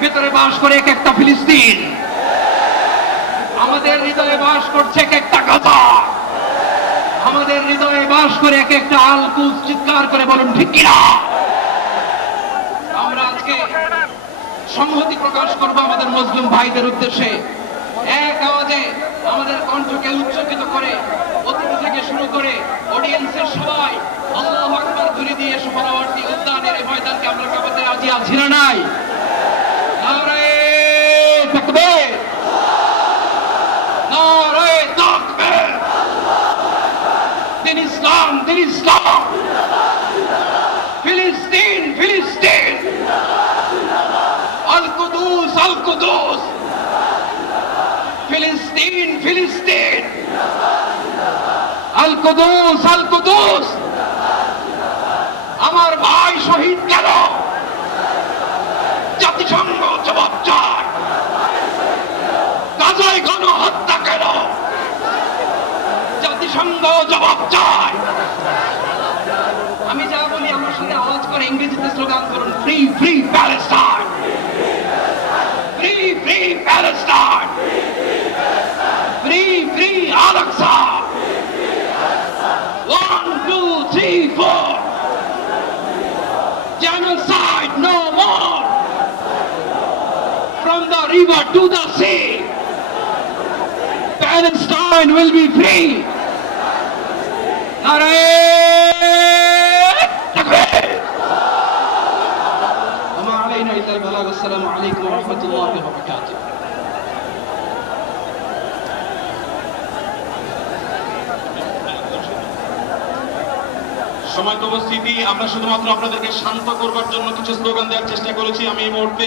ভেতরে বাস করে এক একটা ফিলিস্তিন, আমাদের হৃদয়ে বাস করছে এক একটা গাজা, আমাদের হৃদয়ে বাস করে এক একটা আল কুদস। চিৎকার করে বলুন ঠিক কিনা? আমরা আজকে সংহতি প্রকাশ করব আমাদের মুসলিম ভাইদের উদ্দেশ্যে। এক আওয়াজে আমাদের কণ্ঠকে উচ্চকিত করে অতিথি থেকে শুরু করে অডিয়েন্সের সবাই আল্লাহু আকবার ধ্বনি দিয়ে সোহরাওয়ার্দী উদ্যানের এই ময়দানকে আমরা কাঁপাতে রাজি আছি না নাই? নারায়ে তাকবীর, নারায়ে তাকবীর। দিন ইসলাম, দিন ইসলাম। ফিলিস্তিন, ফিলিস্তিন। আল কুদুস, আল কুদুস। ফিলিস্তিন, ফিলিস্তিন। আল কুদুস, আল কুদুস। আমার ভাই শহীদ কেন? জাতিসংঘ জবাব চায়। গাজায় গণহত্যা কেন? জাতিসংঘ জবাব চায়। আমি যা বলি আমার সাথে আওয়াজ করে ইংরেজিতে স্লোগান করুন, free free Palestine, free free Palestine, free free Al Aqsa. 1 2 3 4, genocide no more. From the river to the sea, Palestine will be free. Naraye takbir. Wa ma alayna illa al-balagh. Assalamu alaykum wa rahmatullahi wa barakatuh. সময় উপস্থিতি, আমরা শুধুমাত্র আপনাদেরকে শান্ত করবার জন্য কিছু slogan দেওয়ার চেষ্টা করেছি। আমি এই মুহূর্তে